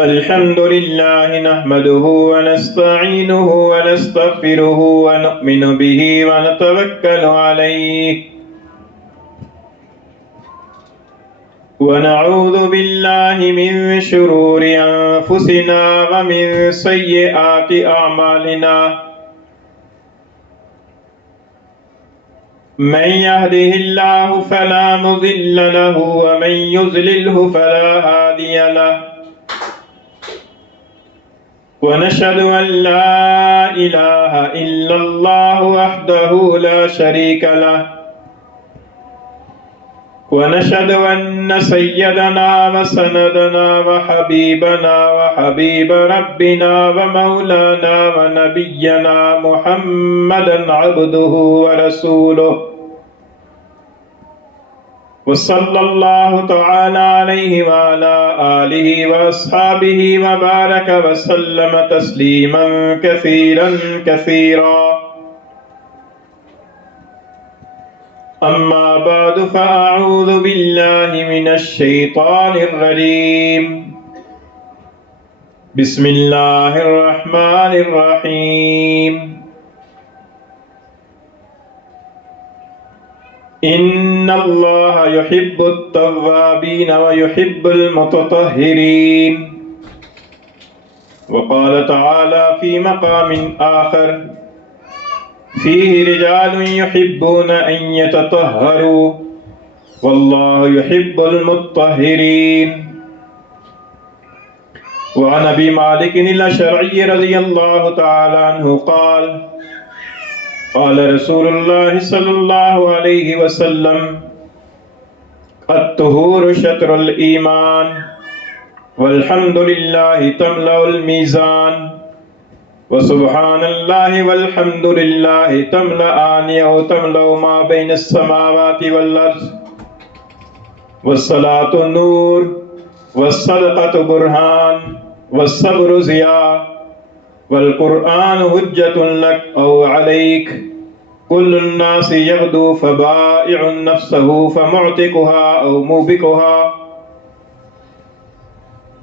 الحمد لله نحمده ونستعينه ونستغفره ونؤمن به ونتوكل عليه ونعوذ بالله من شرور أنفسنا ومن سيئات أعمالنا من يهده الله فلا مضل له ومن يضلله فلا هادي له ونشهد أن لا إله إلا الله وحده لا شريك له ونشهد أن سيدنا وسندنا وحبيبنا وحبيب ربنا ومولانا ونبينا محمدا عبده ورسوله وصلى الله تعالى عليه وعلى آله وأصحابه وبارك وسلم تسليما كثيرا كثيرا أما بعد فأعوذ بالله من الشيطان الرجيم بسم الله الرحمن الرحيم إن الله يحب التوابين ويحب المتطهرين وقال تعالى في مقام آخر فيه رجال يحبون أن يتطهروا والله يحب المطهرين وعن أبي مالك الأشعري رضي الله تعالى عنه قال قال رسول الله صلى الله عليه وسلم الطهور شطر الإيمان والحمد لله تملأ الميزان وسبحان الله والحمد لله تملأان أو تملأ ما بين السماوات والأرض والصلاة نور والصدقة برهان والصبر ضياء والقرآن حجة لك أو عليك كل الناس يغدو فبائع نفسه فمعتقها أو موبقها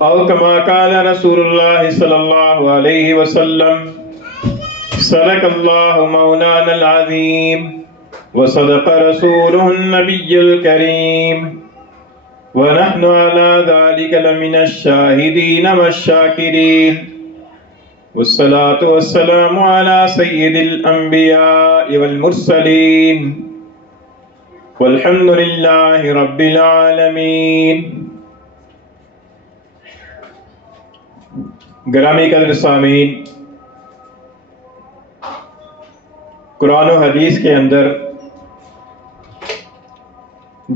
أو كما قال رسول الله صلى الله عليه وسلم صدق الله مولانا العظيم وصدق رسوله النبي الكريم ونحن على ذلك لمن الشاهدين والشاكرين والصلاة والسلام على سيد الأنبياء والمرسلين والحمد لله رب العالمين. گرامی قدر سامعین، قرآن و حدیث کے اندر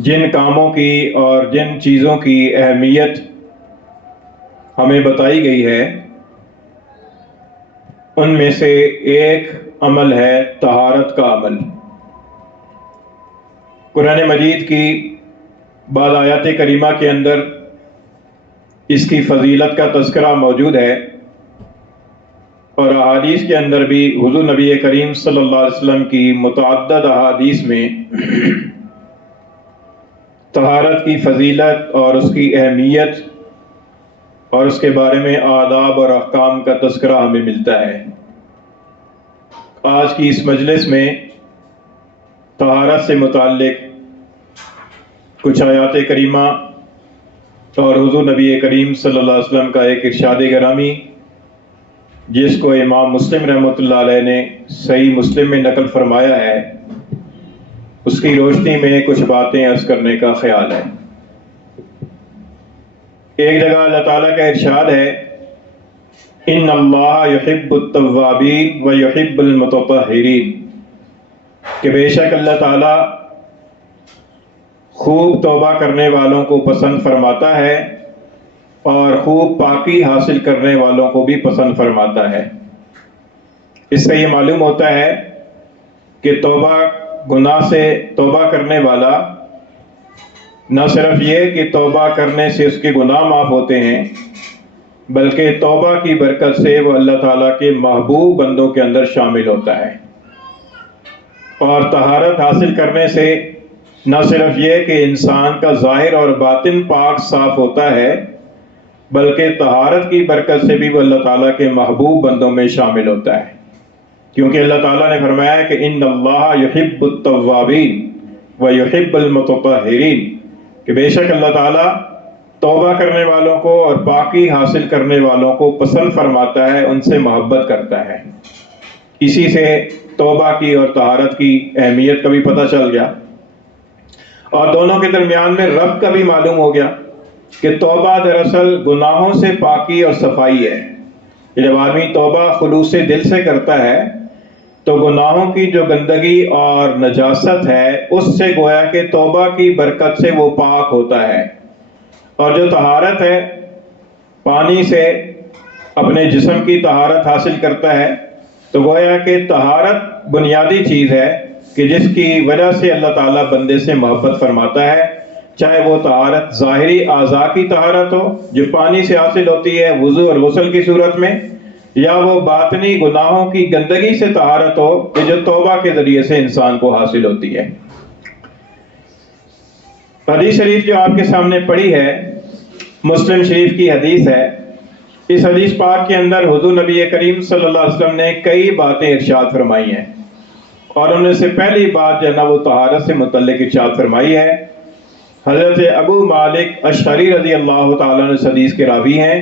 جن کاموں کی اور جن چیزوں کی اہمیت ہمیں بتائی گئی ہے ان میں سے ایک عمل ہے طہارت کا عمل. قرآن مجید کی بعض آیات کریمہ کے اندر اس کی فضیلت کا تذکرہ موجود ہے اور احادیث کے اندر بھی حضور نبی کریم صلی اللہ علیہ وسلم کی متعدد احادیث میں طہارت کی فضیلت اور اس کی اہمیت اور اس کے بارے میں آداب اور احکام کا تذکرہ ہمیں ملتا ہے. آج کی اس مجلس میں طہارت سے متعلق کچھ آیات کریمہ اور حضور نبی کریم صلی اللہ علیہ وسلم کا ایک ارشاد گرامی جس کو امام مسلم رحمۃ اللہ علیہ نے صحیح مسلم میں نقل فرمایا ہے، اس کی روشنی میں کچھ باتیں عرض کرنے کا خیال ہے. ایک جگہ اللہ تعالیٰ کا ارشاد ہے ان اللہ یحب التوابین و یحب المتطہرین، کہ بے شک اللہ تعالیٰ خوب توبہ کرنے والوں کو پسند فرماتا ہے اور خوب پاکی حاصل کرنے والوں کو بھی پسند فرماتا ہے. اس سے یہ معلوم ہوتا ہے کہ گناہ سے توبہ کرنے والا نہ صرف یہ کہ توبہ کرنے سے اس کے گناہ معاف ہوتے ہیں، بلکہ توبہ کی برکت سے وہ اللہ تعالیٰ کے محبوب بندوں کے اندر شامل ہوتا ہے. اور طہارت حاصل کرنے سے نہ صرف یہ کہ انسان کا ظاہر اور باطن پاک صاف ہوتا ہے، بلکہ طہارت کی برکت سے بھی وہ اللہ تعالیٰ کے محبوب بندوں میں شامل ہوتا ہے، کیونکہ اللہ تعالیٰ نے فرمایا کہ ان اللہ یحب التوابین ویحب المتطہرین، کہ بے شک اللہ تعالیٰ توبہ کرنے والوں کو اور پاکی حاصل کرنے والوں کو پسند فرماتا ہے، ان سے محبت کرتا ہے۔ اسی سے توبہ کی اور طہارت کی اہمیت کا بھی پتہ چل گیا، اور دونوں کے درمیان میں ربط کا بھی معلوم ہو گیا کہ توبہ دراصل گناہوں سے پاکی اور صفائی ہے۔ کہ جب آدمی توبہ خلوص دل سے کرتا ہے تو گناہوں کی جو گندگی اور نجاست ہے اس سے گویا کہ توبہ کی برکت سے وہ پاک ہوتا ہے، اور جو طہارت ہے پانی سے اپنے جسم کی طہارت حاصل کرتا ہے، تو گویا کہ طہارت بنیادی چیز ہے کہ جس کی وجہ سے اللہ تعالیٰ بندے سے محبت فرماتا ہے، چاہے وہ طہارت ظاہری اعضاء کی طہارت ہو جو پانی سے حاصل ہوتی ہے وضو اور غسل کی صورت میں، یا وہ باطنی گناہوں کی گندگی سے طہارت ہو کہ جو توبہ کے ذریعے سے انسان کو حاصل ہوتی ہے۔ حدیث شریف جو آپ کے سامنے پڑھی ہے مسلم شریف کی حدیث ہے۔ اس حدیث پاک کے اندر حضور نبی کریم صلی اللہ علیہ وسلم نے کئی باتیں ارشاد فرمائی ہیں، اور ان میں سے پہلی بات جو ہے نا وہ طہارت سے متعلق ارشاد فرمائی ہے۔ حضرت ابو مالک اشعری رضی اللہ تعالیٰ عنہ اس حدیث کے راوی ہیں،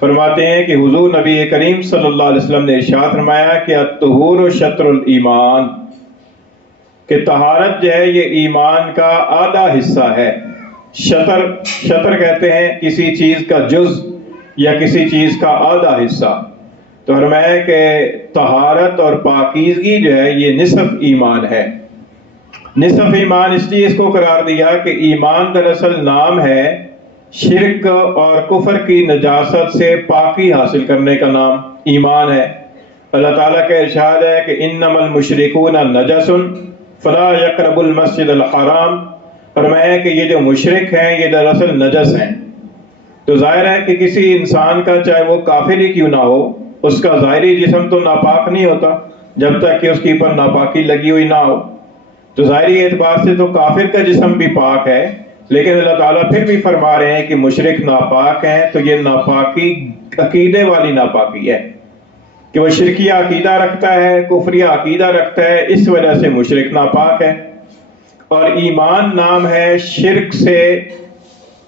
فرماتے ہیں کہ حضور نبی کریم صلی اللہ علیہ وسلم نے ارشاد فرمایا کہ الطہور شطر الایمان، کہ طہارت جو ہے یہ ایمان کا آدھا حصہ ہے۔ شطر کہتے ہیں کسی چیز کا جز یا کسی چیز کا آدھا حصہ، تو فرمایا کہ طہارت اور پاکیزگی جو ہے یہ نصف ایمان ہے۔ نصف ایمان اس لیے اس کو قرار دیا کہ ایمان دراصل نام ہے شرک اور کفر کی نجاست سے پاکی حاصل کرنے کا نام ایمان ہے۔ اللہ تعالیٰ کا ارشاد ہے کہ انما المشرکون نجس فلا یقربوا المسجد الحرام، فرمایا کہ یہ جو مشرک ہیں یہ دراصل نجس ہیں۔ تو ظاہر ہے کہ کسی انسان کا چاہے وہ کافر ہی کیوں نہ ہو، اس کا ظاہری جسم تو ناپاک نہیں ہوتا جب تک کہ اس کے اوپر ناپاکی لگی ہوئی نہ ہو۔ تو ظاہری اعتبار سے تو کافر کا جسم بھی پاک ہے، لیکن اللہ تعالیٰ پھر بھی فرما رہے ہیں کہ مشرک ناپاک ہیں، تو یہ ناپاکی عقیدے والی ناپاکی ہے کہ وہ شرکیہ عقیدہ رکھتا ہے، کفریہ عقیدہ رکھتا ہے، اس وجہ سے مشرک ناپاک ہے۔ اور ایمان نام ہے شرک سے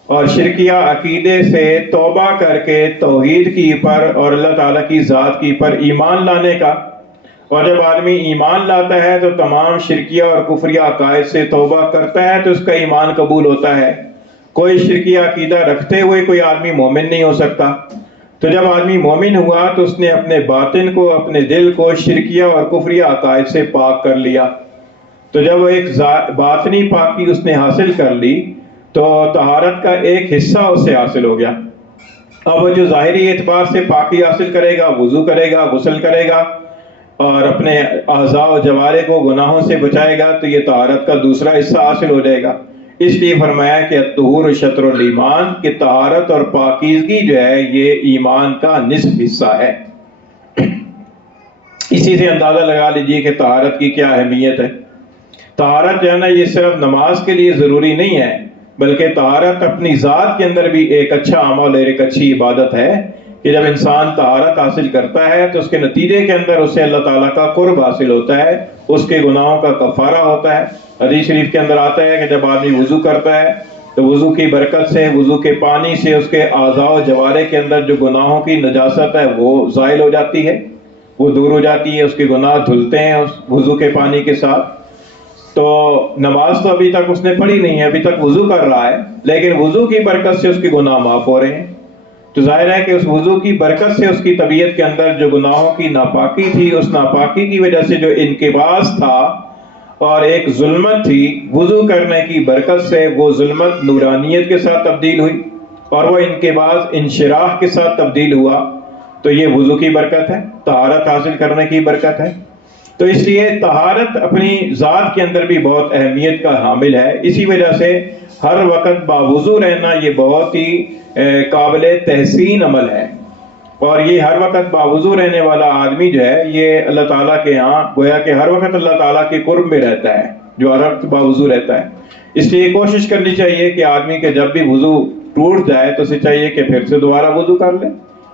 اور شرکیہ عقیدے سے توبہ کر کے توحید کی پر اور اللہ تعالیٰ کی ذات کی پر ایمان لانے کا، اور جب آدمی ایمان لاتا ہے تو تمام شرکیہ اور کفریہ عقائد سے توبہ کرتا ہے تو اس کا ایمان قبول ہوتا ہے۔ کوئی شرکیہ عقیدہ رکھتے ہوئے کوئی آدمی مومن نہیں ہو سکتا۔ تو جب آدمی مومن ہوا تو اس نے اپنے باطن کو، اپنے دل کو شرکیہ اور کفریہ عقائد سے پاک کر لیا۔ تو جب ایک باطنی پاکی اس نے حاصل کر لی تو طہارت کا ایک حصہ اس سے حاصل ہو گیا۔ اب وہ جو ظاہری اعتبار سے پاکی حاصل کرے گا، وضو کرے گا، غسل کرے گا اور اپنے اعضاء و جوارح کو گناہوں سے بچائے گا، تو یہ طہارت کا دوسرا حصہ حاصل ہو جائے گا۔ اس لیے فرمایا کہ الطہور شطر الایمان، کہ طہارت اور پاکیزگی جو ہے یہ ایمان کا نصف حصہ ہے۔ اسی سے اندازہ لگا لیجیے کہ طہارت کی کیا اہمیت ہے۔ طہارت جو ہے نا یہ صرف نماز کے لیے ضروری نہیں ہے، بلکہ طہارت اپنی ذات کے اندر بھی ایک اچھا عمل اور ایک اچھی عبادت ہے کہ جب انسان طہارت حاصل کرتا ہے تو اس کے نتیجے کے اندر اسے اللہ تعالیٰ کا قرب حاصل ہوتا ہے، اس کے گناہوں کا کفارہ ہوتا ہے۔ حدیث شریف کے اندر آتا ہے کہ جب آدمی وضو کرتا ہے تو وضو کی برکت سے، وضو کے پانی سے اس کے اعضاء و جوارح کے اندر جو گناہوں کی نجاست ہے وہ زائل ہو جاتی ہے، وہ دور ہو جاتی ہے، اس کے گناہ دھلتے ہیں اس وضو کے پانی کے ساتھ۔ تو نماز تو ابھی تک اس نے پڑھی نہیں ہے، ابھی تک وضو کر رہا ہے، لیکن وضو کی برکت سے اس کے گناہ معاف ہو رہے ہیں۔ تو ظاہر ہے کہ اس وضو کی برکت سے اس کی طبیعت کے اندر جو گناہوں کی ناپاکی تھی، اس ناپاکی کی وجہ سے جو انقباض تھا اور ایک ظلمت تھی، وضو کرنے کی برکت سے وہ ظلمت نورانیت کے ساتھ تبدیل ہوئی اور وہ انقباض انشراح کے ساتھ تبدیل ہوا۔ تو یہ وضو کی برکت ہے، طہارت حاصل کرنے کی برکت ہے۔ تو اس لیے طہارت اپنی ذات کے اندر بھی بہت اہمیت کا حامل ہے۔ اسی وجہ سے ہر وقت باوضو رہنا یہ بہت ہی قابل تحسین عمل ہے، اور یہ ہر وقت باوضو رہنے والا آدمی جو ہے یہ اللہ تعالیٰ کے ہاں گویا کہ ہر وقت اللہ تعالیٰ کے قرب میں رہتا ہے، جو ہر وقت باوضو رہتا ہے۔ اس لیے کوشش کرنی چاہیے کہ آدمی کے جب بھی وضو ٹوٹ جائے تو اسے چاہیے کہ پھر سے دوبارہ وضو کر لے،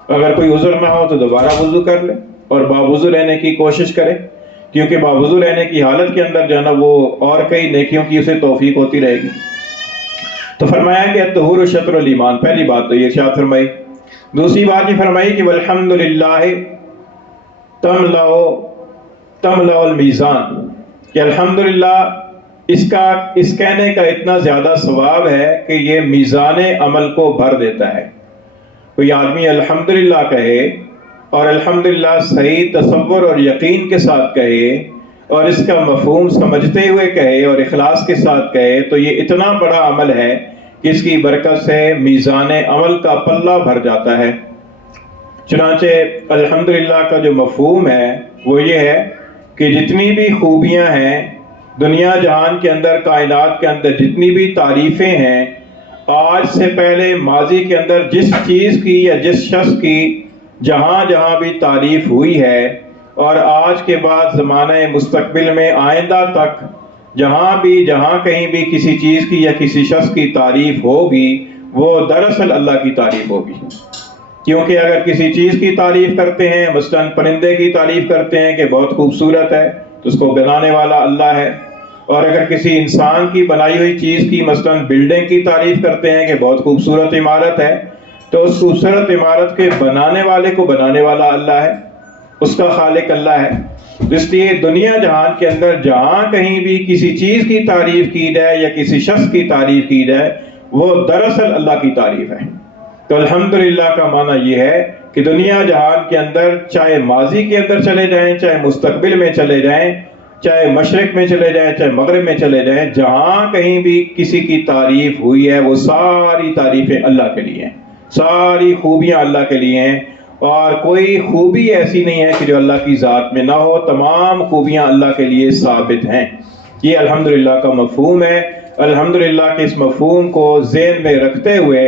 اگر کوئی عذر نہ ہو تو دوبارہ وضو کر لے اور باوضو رہنے کی کوشش کرے، کیونکہ باوضو رہنے کی حالت کے اندر جو ہے نا وہ اور کئی نیکیوں کی اسے توفیق ہوتی رہے گی۔ تو فرمایا کہ الطہور شطر الایمان، پہلی بات تو یہ ارشاد فرمائی۔ دوسری بات یہ فرمائی کہ والحمدللہ تملأ المیزان، کہ الحمدللہ اس کہنے کا اتنا زیادہ ثواب ہے کہ یہ میزان عمل کو بھر دیتا ہے۔ کوئی آدمی الحمدللہ کہے اور الحمدللہ صحیح تصور اور یقین کے ساتھ کہے اور اس کا مفہوم سمجھتے ہوئے کہے اور اخلاص کے ساتھ کہے تو یہ اتنا بڑا عمل ہے کہ اس کی برکت سے میزان عمل کا پلہ بھر جاتا ہے۔ چنانچہ الحمدللہ کا جو مفہوم ہے وہ یہ ہے کہ جتنی بھی خوبیاں ہیں دنیا جہان کے اندر، کائنات کے اندر جتنی بھی تعریفیں ہیں، آج سے پہلے ماضی کے اندر جس چیز کی یا جس شخص کی جہاں جہاں بھی تعریف ہوئی ہے اور آج کے بعد زمانہ مستقبل میں آئندہ تک جہاں کہیں بھی کسی چیز کی یا کسی شخص کی تعریف ہوگی وہ دراصل اللہ کی تعریف ہوگی۔ کیونکہ اگر کسی چیز کی تعریف کرتے ہیں، مثلاً پرندے کی تعریف کرتے ہیں کہ بہت خوبصورت ہے، تو اس کو بنانے والا اللہ ہے، اور اگر کسی انسان کی بنائی ہوئی چیز کی مثلاً بلڈنگ کی تعریف کرتے ہیں کہ بہت خوبصورت عمارت ہے، تو اس خوبصورت عمارت کے بنانے والے کو بنانے والا اللہ ہے، اس کا خالق اللہ ہے۔ اس لیے دنیا جہان کے اندر جہاں کہیں بھی کسی چیز کی تعریف کی جائے یا کسی شخص کی تعریف کی جائے وہ دراصل اللہ کی تعریف ہے۔ تو الحمدللہ کا معنی یہ ہے کہ دنیا جہان کے اندر چاہے ماضی کے اندر چلے جائیں، چاہے مستقبل میں چلے جائیں، چاہے مشرق میں چلے جائیں، چاہے مغرب میں چلے جائیں، جہاں کہیں بھی کسی کی تعریف ہوئی ہے وہ ساری تعریفیں اللہ کے لیے ہیں، ساری خوبیاں اللہ کے لیے ہیں، اور کوئی خوبی ایسی نہیں ہے کہ جو اللہ کی ذات میں نہ ہو، تمام خوبیاں اللہ کے لیے ثابت ہیں۔ یہ الحمدللہ کا مفہوم ہے۔ الحمدللہ کے اس مفہوم کو ذہن میں رکھتے ہوئے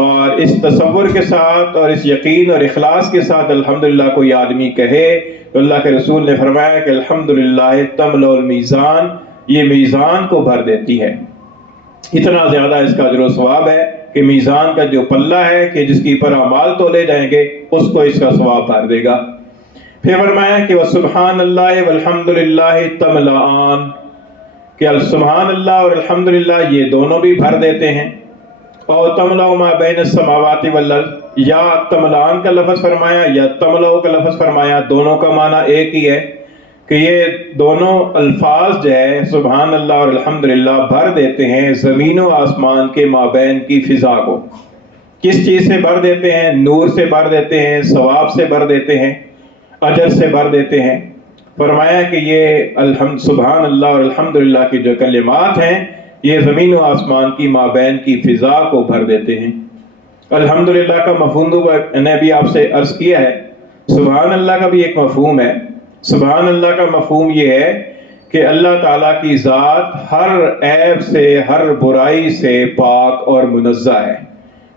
اور اس تصور کے ساتھ اور اس یقین اور اخلاص کے ساتھ الحمدللہ کوئی آدمی کہے تو اللہ کے رسول نے فرمایا کہ الحمدللہ تملأ المیزان، یہ میزان کو بھر دیتی ہے۔ اتنا زیادہ اس کا اجر و ثواب ہے کہ میزان کا جو پلہ ہے کہ جس کی پر اعمال تولے جائیں گے اس کو اس کا ثواب بھر دے گا۔ پھر فرمایا کہ وسبحان اللہ والحمدللہ تملأان، کہ سبحان اللہ اور الحمدللہ یہ دونوں بھی بھر دیتے ہیں۔ اور تملأ ما بین السماوات والارض، یا تملأان کا لفظ فرمایا یا تملأ کا لفظ فرمایا، دونوں کا معنی ایک ہی ہے کہ یہ دونوں الفاظ جو ہے سبحان اللہ اور الحمدللہ بھر دیتے ہیں زمین و آسمان کے مابین کی فضا کو۔ کس چیز سے بھر دیتے ہیں؟ نور سے بھر دیتے ہیں، ثواب سے بھر دیتے ہیں، اجر سے بھر دیتے ہیں۔ فرمایا کہ یہ سبحان اللہ اور الحمدللہ کی جو کلمات ہیں یہ زمین و آسمان کی مابین کی فضا کو بھر دیتے ہیں۔ الحمدللہ کا مفہوم نے بھی آپ سے عرض کیا ہے، سبحان اللہ کا بھی ایک مفہوم ہے۔ سبحان اللہ کا مفہوم یہ ہے کہ اللہ تعالیٰ کی ذات ہر عیب سے، ہر برائی سے پاک اور منزہ ہے۔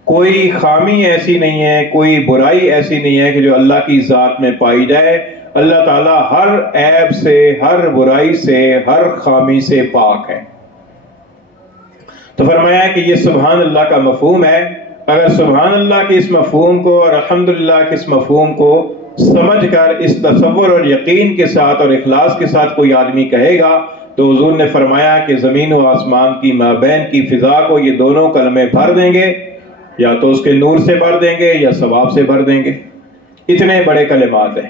کوئی خامی ایسی نہیں ہے، کوئی برائی ایسی نہیں ہے کہ جو اللہ کی ذات میں پائی جائے۔ اللہ تعالیٰ ہر عیب سے، ہر برائی سے، ہر خامی سے پاک ہے۔ تو فرمایا کہ یہ سبحان اللہ کا مفہوم ہے۔ اگر سبحان اللہ کے اس مفہوم کو اور الحمدللہ کے اس مفہوم کو سمجھ کر اس تصور اور یقین کے ساتھ اور اخلاص کے ساتھ کوئی آدمی کہے گا تو حضور نے فرمایا کہ زمین و آسمان کی مابین کی فضا کو یہ دونوں کلمے بھر دیں گے، یا تو اس کے نور سے بھر دیں گے یا ثواب سے بھر دیں گے۔ اتنے بڑے کلمات ہیں۔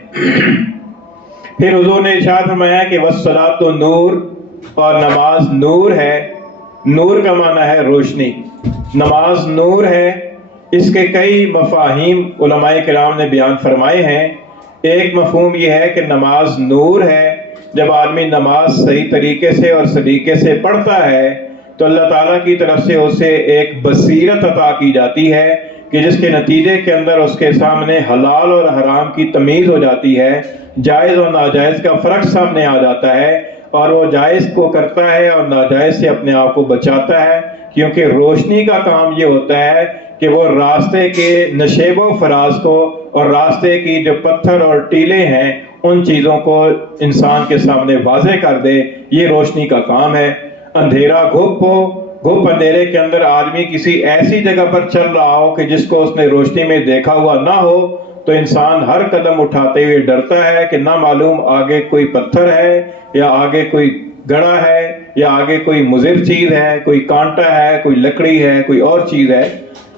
پھر حضور نے ارشاد فرمایا کہ والصلاۃ نور، اور نماز نور ہے۔ نور کا معنی ہے روشنی، نماز نور ہے۔ اس کے کئی مفاہیم علماء کرام نے بیان فرمائے ہیں۔ ایک مفہوم یہ ہے کہ نماز نور ہے، جب آدمی نماز صحیح طریقے سے اور سلیقے سے پڑھتا ہے تو اللہ تعالیٰ کی طرف سے اسے ایک بصیرت عطا کی جاتی ہے کہ جس کے نتیجے کے اندر اس کے سامنے حلال اور حرام کی تمیز ہو جاتی ہے، جائز اور ناجائز کا فرق سامنے آ جاتا ہے، اور وہ جائز کو کرتا ہے اور ناجائز سے اپنے آپ کو بچاتا ہے، کیونکہ روشنی کا کام یہ ہوتا ہے کہ وہ راستے کے نشیب و فراز کو اور راستے کی جو پتھر اور ٹیلے ہیں ان چیزوں کو انسان کے سامنے واضح کر دے۔ یہ روشنی کا کام ہے۔ اندھیرا گھپ ہو گھپ اندھیرے کے اندر آدمی کسی ایسی جگہ پر چل رہا ہو کہ جس کو اس نے روشنی میں دیکھا ہوا نہ ہو تو انسان ہر قدم اٹھاتے ہوئے ڈرتا ہے کہ نہ معلوم آگے کوئی پتھر ہے یا آگے کوئی گڑھا ہے یا آگے کوئی مضر چیز ہے، کوئی کانٹا ہے، کوئی لکڑی ہے، کوئی اور چیز ہے۔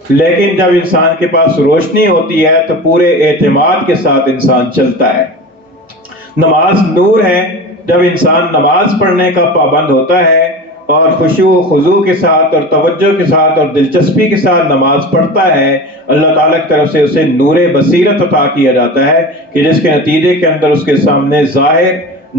لیکن جب انسان کے پاس روشنی ہوتی ہے تو پورے اعتماد کے ساتھ انسان چلتا ہے۔ نماز نور ہے۔ جب انسان نماز پڑھنے کا پابند ہوتا ہے اور خشوع و خضوع کے ساتھ اور توجہ کے ساتھ اور دلچسپی کے ساتھ نماز پڑھتا ہے، اللہ تعالیٰ کی طرف سے اسے نور بصیرت عطا کیا جاتا ہے کہ جس کے نتیجے کے اندر اس کے سامنے ظاہر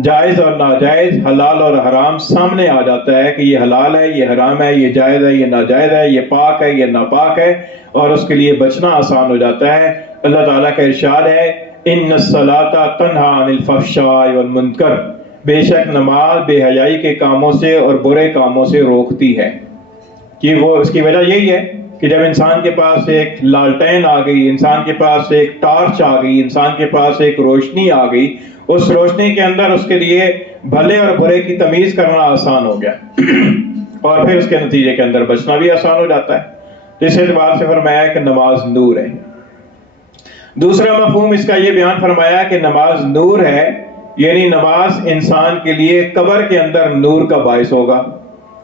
جائز اور ناجائز، حلال اور حرام سامنے آ جاتا ہے کہ یہ حلال ہے، یہ حرام ہے، یہ جائز ہے، یہ ناجائز ہے، یہ پاک ہے، یہ ناپاک ہے، اور اس کے لیے بچنا آسان ہو جاتا ہے۔ اللہ تعالیٰ کا ارشاد ہے ان الصلاۃ تنہی عن الفحشاء والمنکر، بے شک نماز بے حیائی کے کاموں سے اور برے کاموں سے روکتی ہے۔ کہ وہ اس کی وجہ یہی ہے کہ جب انسان کے پاس ایک لالٹین آ گئی، انسان کے پاس ایک ٹارچ آ گئی، انسان کے پاس ایک روشنی آ گئی، اس روشنی کے اندر اس کے لیے بھلے اور برے کی تمیز کرنا آسان ہو گیا اور پھر اس کے نتیجے کے اندر بچنا بھی آسان ہو جاتا ہے۔ اس اعتبار سے فرمایا کہ نماز نور ہے۔ دوسرا مفہوم اس کا یہ بیان فرمایا کہ نماز نور ہے، یعنی نماز انسان کے لیے قبر کے اندر نور کا باعث ہوگا۔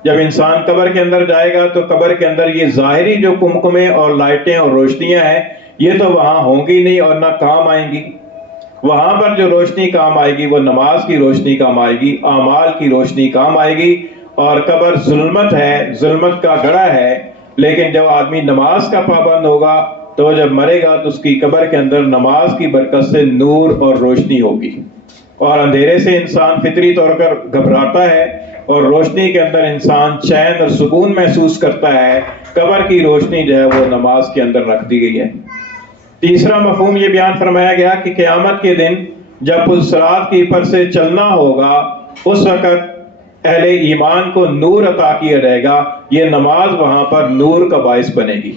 جب انسان قبر کے اندر جائے گا تو قبر کے اندر یہ ظاہری جو کمکمیں اور لائٹیں اور روشنیاں ہیں یہ تو وہاں ہوں گی نہیں اور نہ کام آئیں گی۔ وہاں پر جو روشنی کام آئے گی وہ نماز کی روشنی کام آئے گی، اعمال کی روشنی کام آئے گی۔ اور قبر ظلمت ہے، ظلمت کا گڑھا ہے، لیکن جب آدمی نماز کا پابند ہوگا تو جب مرے گا تو اس کی قبر کے اندر نماز کی برکت سے نور اور روشنی ہوگی، اور اندھیرے سے انسان فطری طور پر گھبراتا ہے اور روشنی کے اندر انسان چین اور سکون محسوس کرتا ہے۔ قبر کی روشنی جو ہے وہ نماز کے اندر رکھ دی گئی ہے۔ تیسرا مفہوم یہ بیان فرمایا گیا کہ قیامت کے دن جب پل صراط کے اوپر سے چلنا ہوگا اس وقت اہل ایمان کو نور عطا کیا جائے گا، یہ نماز وہاں پر نور کا باعث بنے گی،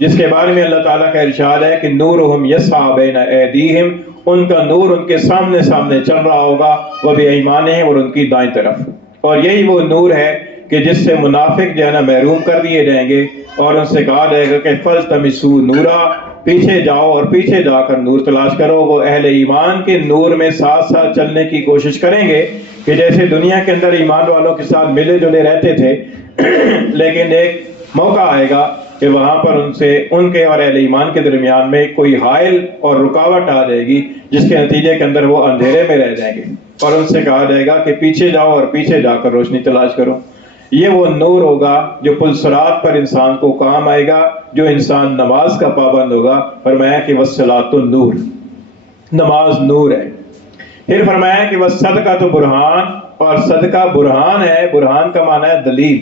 جس کے بارے میں اللہ تعالیٰ کا ارشاد ہے کہ نورہم یسعی بین ایدیہم، ان کا نور ان کے سامنے سامنے چل رہا ہوگا، وہ بایمانہم، اور ان کی دائیں طرف۔ اور یہی وہ نور ہے کہ جس سے منافق جو ہے نا محروم کر دیے جائیں گے اور ان سے کہا جائے گا کہ فَالْتَمِسُوا نورا، پیچھے جاؤ اور پیچھے جا کر نور تلاش کرو۔ وہ اہل ایمان کے نور میں ساتھ ساتھ چلنے کی کوشش کریں گے کہ جیسے دنیا کے اندر ایمان والوں کے ساتھ ملے جلے رہتے تھے لیکن ایک موقع آئے گا کہ وہاں پر ان کے اور اہل ایمان کے درمیان میں کوئی حائل اور رکاوٹ آ جائے گی جس کے نتیجے کے اندر وہ اندھیرے میں رہ جائیں گے اور ان سے کہا جائے گا کہ پیچھے جاؤ اور پیچھے جا کر روشنی تلاش کرو۔ یہ وہ نور ہوگا جو پل صراط پر انسان کو کام آئے گا جو انسان نماز کا پابند ہوگا۔ فرمایا کہ وَالصَّلَاةُ نور، نماز نور ہے۔ پھر فرمایا کہ وَالصَّدْقَةُ برہان، اور صدقہ برہان ہے۔ برہان کا معنی ہے دلیل،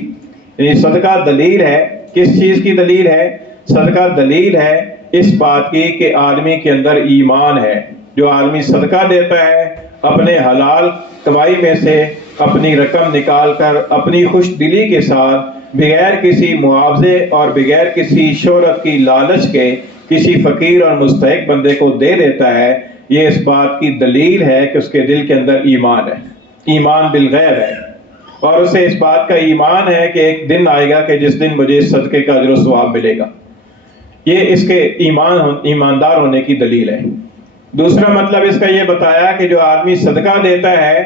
یعنی صدقہ دلیل ہے۔ کس چیز کی دلیل ہے؟ صدقہ دلیل ہے اس بات کی کہ آدمی کے اندر ایمان ہے۔ جو آدمی صدقہ دیتا ہے اپنے حلال کمائی میں سے اپنی رقم نکال کر اپنی خوش دلی کے ساتھ بغیر کسی معاوضے اور بغیر کسی شہرت کی لالچ کے کسی فقیر اور مستحق بندے کو دے دیتا ہے، یہ اس بات کی دلیل ہے کہ اس کے دل کے اندر ایمان ہے، ایمان بالغیب ہے، اور اسے اس بات کا ایمان ہے کہ ایک دن آئے گا کہ جس دن مجھے صدقے کا اجر و ثواب ملے گا۔ یہ اس کے ایماندار ہونے کی دلیل ہے۔ دوسرا مطلب اس کا یہ بتایا کہ جو آدمی صدقہ دیتا ہے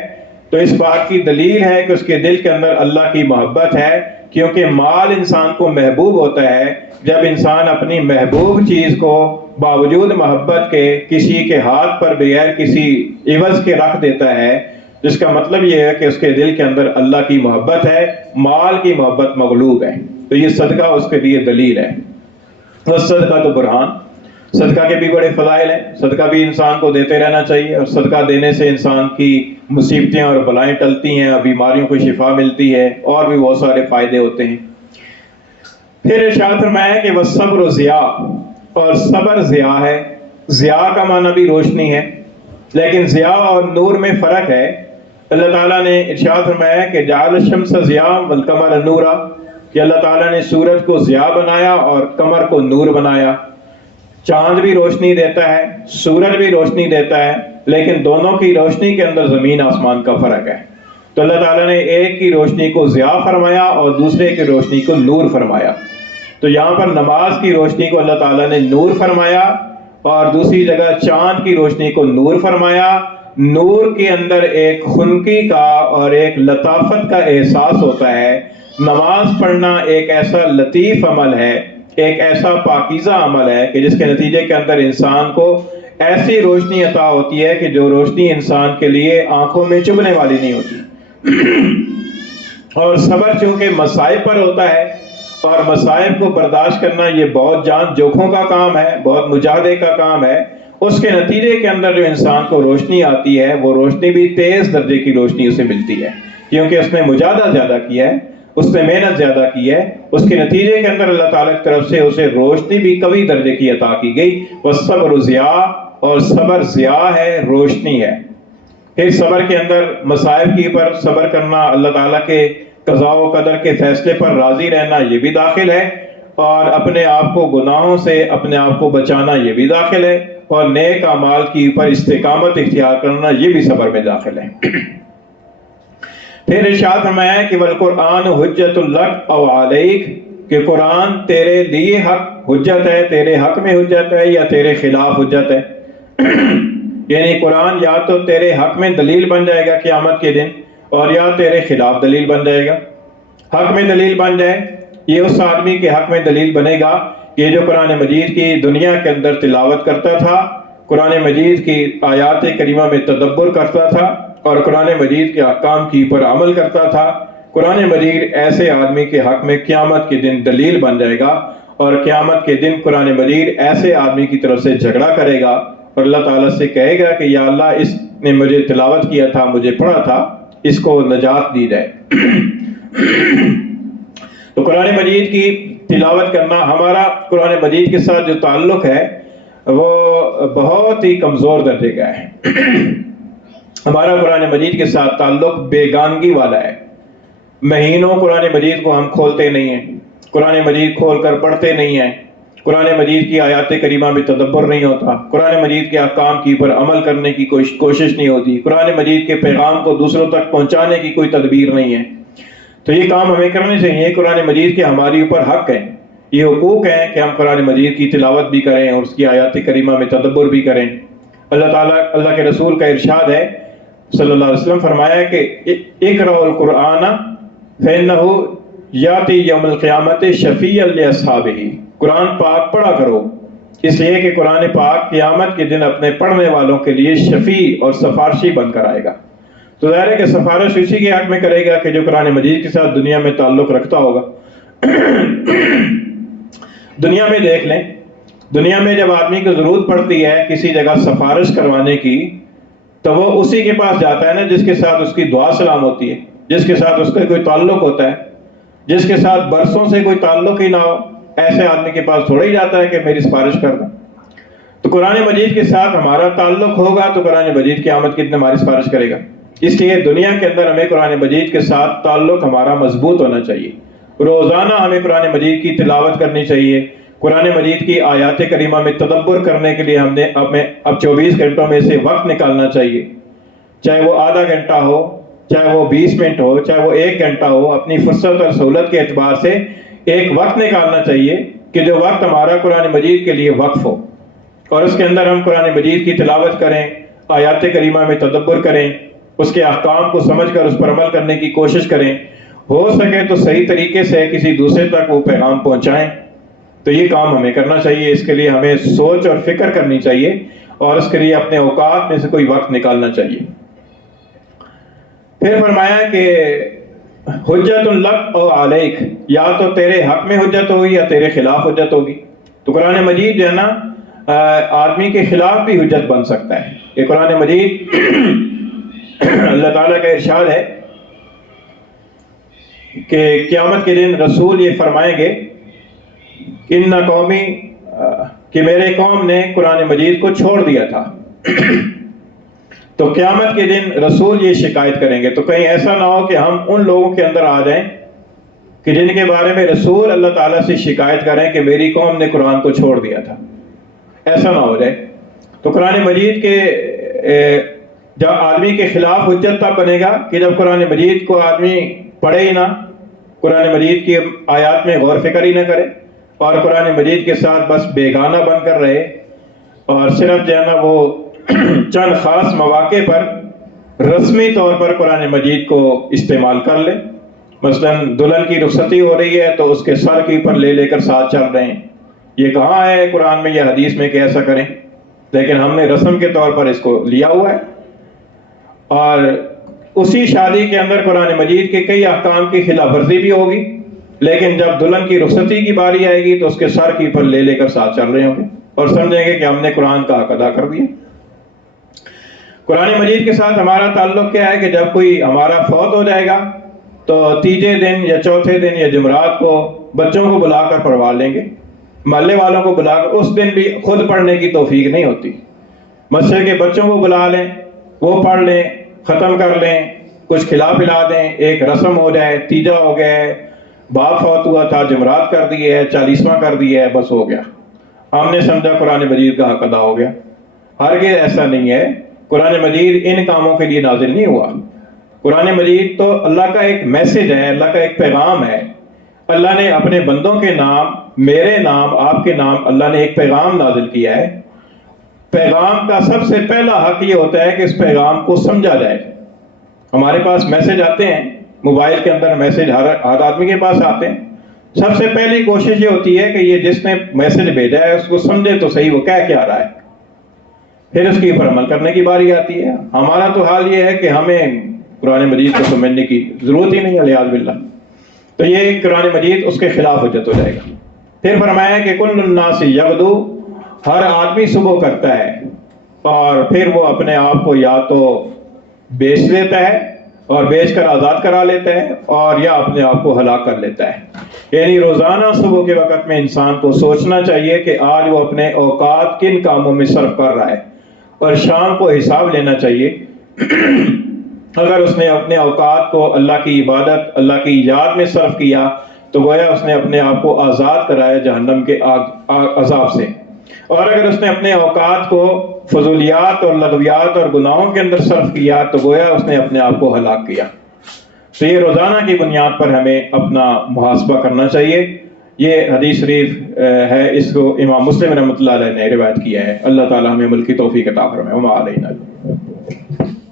تو اس بات کی دلیل ہے کہ اس کے دل کے اندر اللہ کی محبت ہے، کیونکہ مال انسان کو محبوب ہوتا ہے جب انسان اپنی محبوب چیز کو باوجود محبت کے کسی کے ہاتھ پر بغیر کسی عوض کے رکھ دیتا ہے، جس کا مطلب یہ ہے کہ اس کے دل کے اندر اللہ کی محبت ہے، مال کی محبت مغلوب ہے، تو یہ صدقہ اس کے لیے دلیل ہے۔ صدقہ تو برہان، صدقہ کے بھی بڑے فضائل ہیں، صدقہ بھی انسان کو دیتے رہنا چاہیے، اور صدقہ دینے سے انسان کی مصیبتیں اور بلائیں ٹلتی ہیں، بیماریوں کو شفا ملتی ہے، اور بھی بہت سارے فائدے ہوتے ہیں۔ پھر ارشاد فرمایا کہ والصبر ضیاء، اور صبر ضیاء ہے۔ ضیاء کا معنی بھی روشنی ہے، لیکن ضیاء اور نور میں فرق ہے۔ اللہ تعالیٰ نے ارشاد فرمایا کہ جعل الشمس ضیاء والقمر نورا، کہ اللہ تعالیٰ نے سورج کو ضیاء بنایا اور قمر کو نور بنایا۔ چاند بھی روشنی دیتا ہے، سورج بھی روشنی دیتا ہے، لیکن دونوں کی روشنی کے اندر زمین آسمان کا فرق ہے۔ تو اللہ تعالیٰ نے ایک کی روشنی کو ضیاء فرمایا اور دوسرے کی روشنی کو نور فرمایا. تو یہاں پر نماز کی روشنی کو اللہ تعالیٰ نے نور فرمایا اور دوسری جگہ چاند کی روشنی کو نور فرمایا. نور کے اندر ایک خنکی کا اور ایک لطافت کا احساس ہوتا ہے. نماز پڑھنا ایک ایسا لطیف عمل ہے، ایک ایسا پاکیزہ عمل ہے کہ جس کے نتیجے کے اندر انسان کو ایسی روشنی عطا ہوتی ہے کہ جو روشنی انسان کے لیے آنکھوں میں چبھنے والی نہیں ہوتی. اور صبر چونکہ مصائب پر ہوتا ہے اور مصائب کو برداشت کرنا یہ بہت جان جوکھوں کا کام ہے، بہت مجاہدے کا کام ہے. اس کے نتیجے کے اندر جو انسان کو روشنی آتی ہے وہ روشنی بھی تیز درجے کی روشنی اسے ملتی ہے، کیونکہ اس نے مجاہدہ زیادہ کیا ہے، اس نے محنت زیادہ کی ہے. اس کے نتیجے کے اندر اللہ تعالیٰ کی طرف سے اسے روشنی بھی قوی درجے کی عطا کی گئی. والصبر ضیاء، اور صبر ضیاء ہے، روشنی ہے. پھر صبر کے اندر مصائب کی پر صبر کرنا، اللہ تعالیٰ کے قضاء و قدر کے فیصلے پر راضی رہنا یہ بھی داخل ہے، اور اپنے آپ کو گناہوں سے اپنے آپ کو بچانا یہ بھی داخل ہے، اور نیک اعمال کی اوپر استقامت اختیار کرنا یہ بھی صبر میں داخل ہے. پھر ارشاد فرمایا ہے کہ والقرآن حجت لک او علیک، کہ قرآن تیرے لیے حق حجت ہے، تیرے حق میں حجت ہے یا تیرے خلاف حجت ہے. یعنی قرآن یا تو تیرے حق میں دلیل بن جائے گا قیامت کے دن، اور یا تیرے خلاف دلیل بن جائے گا. حق میں دلیل بن جائے، یہ اس آدمی کے حق میں دلیل بنے گا کہ جو قرآن مجید کی دنیا کے اندر تلاوت کرتا تھا، قرآن مجید کی آیات کریمہ میں تدبر کرتا تھا اور قرآن مجید کے احکام کی پر عمل کرتا تھا. قرآن مجید ایسے آدمی کے حق میں قیامت کے دن دلیل بن جائے گا، اور قیامت کے دن قرآن مجید ایسے آدمی کی طرف سے جھگڑا کرے گا اور اللہ تعالیٰ سے کہے گا کہ یا اللہ، اس نے مجھے تلاوت کیا تھا، مجھے پڑھا تھا، اس کو نجات دی جائے. تو قرآن مجید کی تلاوت کرنا، ہمارا قرآن مجید کے ساتھ جو تعلق ہے وہ بہت ہی کمزور درجے کا ہے. ہمارا قرآن مجید کے ساتھ تعلق بیگانگی والا ہے. مہینوں قرآن مجید کو ہم کھولتے نہیں ہیں، قرآن مجید کھول کر پڑھتے نہیں ہیں، قرآن مجید کی آیات کریمہ میں تدبر نہیں ہوتا، قرآن مجید کے احکام کی پر عمل کرنے کی کوشش نہیں ہوتی، قرآن مجید کے پیغام کو دوسروں تک پہنچانے کی کوئی تدبیر نہیں ہے. تو یہ کام ہمیں کرنے چاہیے. قرآن مجید کے ہماری اوپر حق ہیں، یہ حقوق ہیں کہ ہم قرآن مجید کی تلاوت بھی کریں اور اس کی آیات کریمہ میں تدبر بھی کریں. اللہ تعالیٰ، اللہ کے رسول کا ارشاد ہے صلی اللہ علیہ وسلم، فرمایا ہے کہ اقرأوا القرآن فإنہ یاتی یوم القیامت شفیعا لاصحابہ. قرآن پاک پڑھا کرو، اس لیے کہ قرآن پاک قیامت کے دن اپنے پڑھنے والوں کے لیے شفیع اور سفارشی بن کر آئے گا. تو ظاہر ہے کہ سفارش اسی کے حق میں کرے گا کہ جو قرآن مجید کے ساتھ دنیا میں تعلق رکھتا ہوگا. دنیا میں دیکھ لیں، دنیا میں جب آدمی کو ضرورت پڑتی ہے کسی جگہ سفارش کروانے کی تو وہ اسی کے پاس جاتا ہے نا جس کے ساتھ اس کی دعا سلام ہوتی ہے، جس کے ساتھ اس کا کوئی تعلق ہوتا ہے. جس کے ساتھ برسوں سے کوئی تعلق ہی نہ ہو، ایسے آدمی کے پاس تھوڑا ہی جاتا ہے کہ میری سفارش کر دیں. تو قرآن مجید کے ساتھ ہمارا تعلق ہوگا تو قرآن مجید قیامت کے دن ہماری سفارش کرے گا. اس لیے دنیا کے اندر ہمیں قرآن مجید کے ساتھ تعلق ہمارا مضبوط ہونا چاہیے. روزانہ ہمیں قرآن مجید کی تلاوت کرنی چاہیے. قرآن مجید کی آیات کریمہ میں تدبر کرنے کے لیے ہم نے اب 24 گھنٹوں میں سے وقت نکالنا چاہیے، چاہے وہ آدھا گھنٹہ ہو، چاہے وہ 20 منٹ ہو، چاہے وہ 1 گھنٹہ ہو. اپنی فرصت اور سہولت کے اعتبار سے ایک وقت نکالنا چاہیے کہ جو وقت ہمارا قرآن مجید کے لیے وقف ہو، اور اس کے اندر ہم قرآن مجید کی تلاوت کریں، آیات کریمہ میں تدبر کریں، اس کے احکام کو سمجھ کر اس پر عمل کرنے کی کوشش کریں. ہو سکے تو صحیح طریقے سے کسی دوسرے تک وہ پیغام پہنچائیں. تو یہ کام ہمیں کرنا چاہیے. اس کے لیے ہمیں سوچ اور فکر کرنی چاہیے اور اس کے لیے اپنے اوقات میں سے کوئی وقت نکالنا چاہیے. پھر فرمایا کہ حجت لک او علیک، یا تو تیرے حق میں حجت ہوگی یا تیرے خلاف حجت ہوگی. تو قرآن مجید جو ہے نا آدمی کے خلاف بھی حجت بن سکتا ہے. یہ قرآن مجید اللہ تعالیٰ کا ارشاد ہے کہ قیامت کے دن رسول یہ فرمائیں گے ان قومی، کہ میرے قوم نے قرآن مجید کو چھوڑ دیا تھا. تو قیامت کے دن رسول یہ شکایت کریں گے. تو کہیں ایسا نہ ہو کہ ہم ان لوگوں کے اندر آ جائیں کہ جن کے بارے میں رسول اللہ تعالیٰ سے شکایت کریں کہ میری قوم نے قرآن کو چھوڑ دیا تھا، ایسا نہ ہو جائے. تو قرآن مجید کے جب آدمی کے خلاف حجت تب بنے گا کہ جب قرآن مجید کو آدمی پڑھے ہی نہ، قرآن مجید کی آیات میں غور فکر ہی نہ کرے، اور قرآن مجید کے ساتھ بس بیگانہ بن کر رہے، اور صرف جو ہے نا وہ چند خاص مواقع پر رسمی طور پر قرآن مجید کو استعمال کر لے۔ مثلا دلہن کی رخصتی ہو رہی ہے تو اس کے سر کے اوپر لے کر ساتھ چل رہے ہیں۔ یہ کہاں ہے قرآن میں یا حدیث میں کہ ایسا کریں؟ لیکن ہم نے رسم کے طور پر اس کو لیا ہوا ہے، اور اسی شادی کے اندر قرآن مجید کے کئی احکام کی خلاف ورزی بھی ہوگی، لیکن جب دلہن کی رخصتی کی باری آئے گی تو اس کے سر کے اوپر لے کر ساتھ چل رہے ہوں گے اور سمجھیں گے کہ ہم نے قرآن کا حق ادا کر دیا۔ قرآن مجید کے ساتھ ہمارا تعلق کیا ہے کہ جب کوئی ہمارا فوت ہو جائے گا تو تیجے دن یا چوتھے دن یا جمعرات کو بچوں کو بلا کر پڑھوا لیں گے، محلے والوں کو بلا کر۔ اس دن بھی خود پڑھنے کی توفیق نہیں ہوتی، مسجد کے بچوں کو بلا لیں، وہ پڑھ لیں، ختم کر لیں، کچھ کھلا پلا دیں، ایک رسم ہو جائے، تیجا ہو گیا ہے، باپ فوت ہوا تھا، جمعرات کر دی ہے، 40واں کر دی ہے، بس ہو گیا، ہم نے سمجھا قرآن مجید کا حق ادا ہو گیا۔ ہرگز ایسا نہیں ہے، قرآن مجید ان کاموں کے لیے نازل نہیں ہوا۔ قرآن مجید تو اللہ کا ایک میسج ہے، اللہ کا ایک پیغام ہے۔ اللہ نے اپنے بندوں کے نام، میرے نام، آپ کے نام، اللہ نے ایک پیغام نازل کیا ہے۔ پیغام کا سب سے پہلا حق یہ ہوتا ہے کہ اس پیغام کو سمجھا جائے۔ ہمارے پاس میسج آتے ہیں، موبائل کے اندر میسج ہر آدمی کے پاس آتے ہیں، سب سے پہلی کوشش یہ ہوتی ہے کہ یہ جس نے میسج بھیجا ہے اس کو سمجھے تو صحیح وہ کہہ کیا رہا ہے، پھر اس کے اوپر عمل کرنے کی باری آتی ہے۔ ہمارا تو حال یہ ہے کہ ہمیں قرآن مجید کو سمجھنے کی ضرورت ہی نہیں ہے، والعیاذ باللہ۔ تو یہ قرآن مجید اس کے خلاف حجت ہو جائے گا۔ پھر فرمایا کہ کل الناس یغدو، ہر آدمی صبح کرتا ہے، اور پھر وہ اپنے آپ کو یا تو بیچ لیتا ہے اور بیچ کر آزاد کرا لیتا ہے، اور یا اپنے آپ کو ہلاک کر لیتا ہے۔ یعنی روزانہ صبح کے وقت میں انسان کو سوچنا چاہیے کہ آج وہ اپنے اوقات کن کاموں میں صرف کر رہا ہے، اور شام کو حساب لینا چاہیے۔ اگر اس نے اپنے اوقات کو اللہ کی عبادت، اللہ کی یاد میں صرف کیا تو گویا اس نے اپنے آپ کو آزاد کرایا جہنم کے عذاب سے، اور اگر اس نے اپنے اوقات کو فضولیات اور لغویات اور گناہوں کے اندر صرف کیا تو گویا اس نے اپنے آپ کو ہلاک کیا۔ تو یہ روزانہ کی بنیاد پر ہمیں اپنا محاسبہ کرنا چاہیے۔ یہ حدیث شریف ہے، اس کو امام مسلم رحمۃ اللہ علیہ نے روایت کیا ہے۔ اللہ تعالی ہمیں عمل کی توفیق عطا فرمائے۔ وما علینا۔